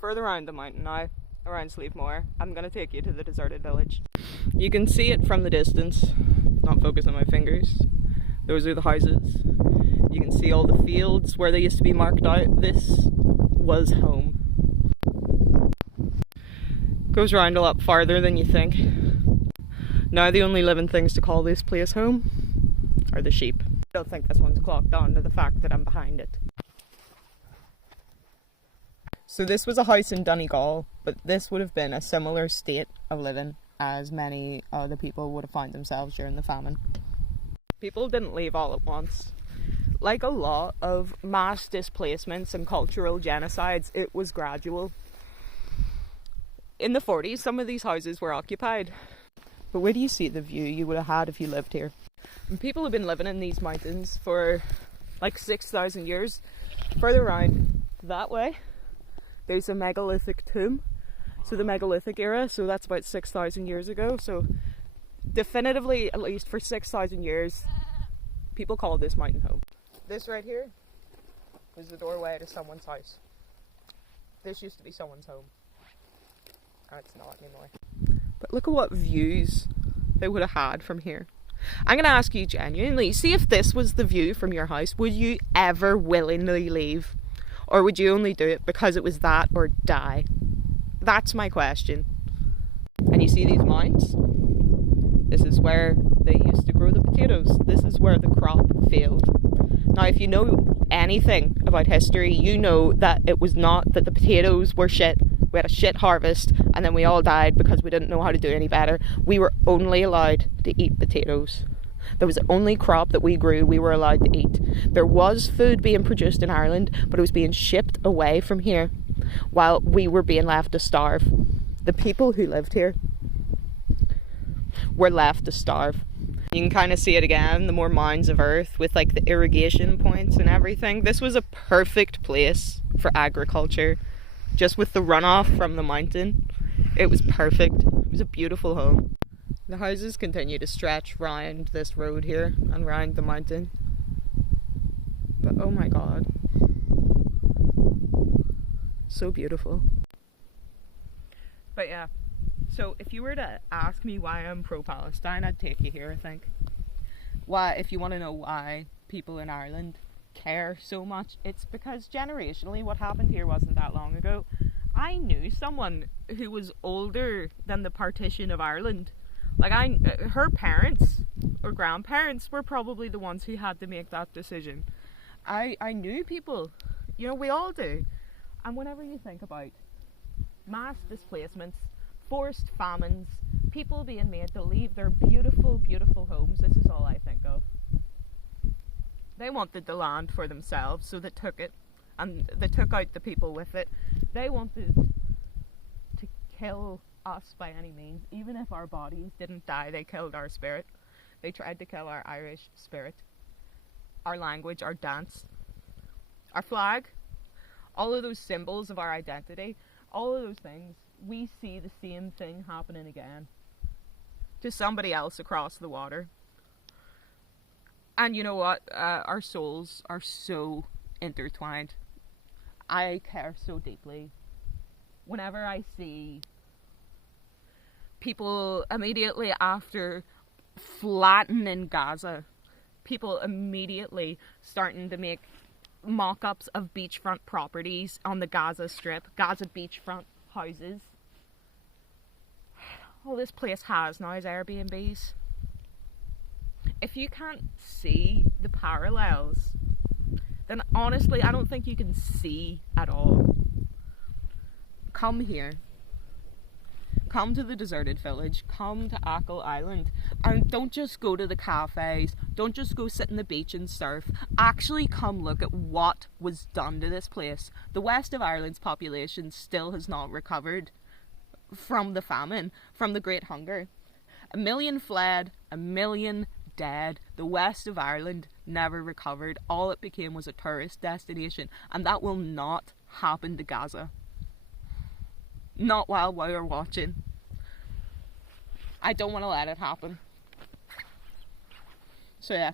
further around the mountain now, around Sleafmore. I'm going to take you to the deserted village. You can see it from the distance. Not focus on my fingers. Those are the houses. You can see all the fields where they used to be marked out. This was home. Goes around a lot farther than you think. Now the only living things to call this place home are the sheep. I don't think this one's clocked on to the fact that I'm behind it. So this was a house in Donegal, but this would have been a similar state of living as many other people would have found themselves during the famine. People didn't leave all at once. Like a lot of mass displacements and cultural genocides, it was gradual. In the 40s, some of these houses were occupied. But where do you see the view you would have had if you lived here? And people have been living in these mountains for like 6,000 years. Further around that way, there's a megalithic tomb. So the megalithic era, so that's about 6,000 years ago. So definitively, at least for 6,000 years, people called this mountain home. This right here was the doorway to someone's house. This used to be someone's home. And it's not anymore. But look at what views they would have had from here. I'm going to ask you genuinely, see if this was the view from your house, would you ever willingly leave? Or would you only do it because it was that or die? That's my question. And you see these mounds? This is where they used to grow the potatoes. This is where the crop failed. Now, if you know anything about history, you know that it was not that the potatoes were shit. We had a shit harvest and then we all died because we didn't know how to do any better. We were only allowed to eat potatoes. That was the only crop that we grew we were allowed to eat. There was food being produced in Ireland, but it was being shipped away from here while we were being left to starve. The people who lived here were left to starve. You can kind of see it again, the more mounds of earth with like the irrigation points and everything. This was a perfect place for agriculture. Just with the runoff from the mountain, it was perfect. It was a beautiful home. The houses continue to stretch round this road here and round the mountain. But oh my god. So beautiful. But yeah, so if you were to ask me why I'm pro-Palestine, I'd take you here, I think. Why, if you want to know why people in Ireland care so much, it's because generationally what happened here wasn't that long ago. I knew someone who was older than the partition of Ireland. Like her parents or grandparents were probably the ones who had to make that decision. I knew people, you know, we all do. And whenever you think about mass displacements, forced famines, people being made to leave their beautiful, beautiful homes, this is all I think of. They wanted the land for themselves, so they took it, and they took out the people with it. They wanted to kill us by any means. Even if our bodies didn't die, they killed our spirit. They tried to kill our Irish spirit, our language, our dance, our flag, all of those symbols of our identity, all of those things. We see the same thing happening again to somebody else across the water. And you know what? Our souls are so intertwined. I care so deeply. Whenever I see people immediately after flattening Gaza, people immediately starting to make mock-ups of beachfront properties on the Gaza Strip, Gaza beachfront houses. All this place has now is Airbnbs. If you can't see the parallels, then honestly, I don't think you can see at all. Come here. Come to the deserted village. Come to Achill Island. And don't just go to the cafes. Don't just go sit on the beach and surf. Actually come look at what was done to this place. The west of Ireland's population still has not recovered from the famine, from the Great Hunger. 1 million fled, 1 million dead. The west of Ireland never recovered. All it became was a tourist destination, and that will not happen to Gaza. Not while we're watching. I don't want to let it happen. So yeah.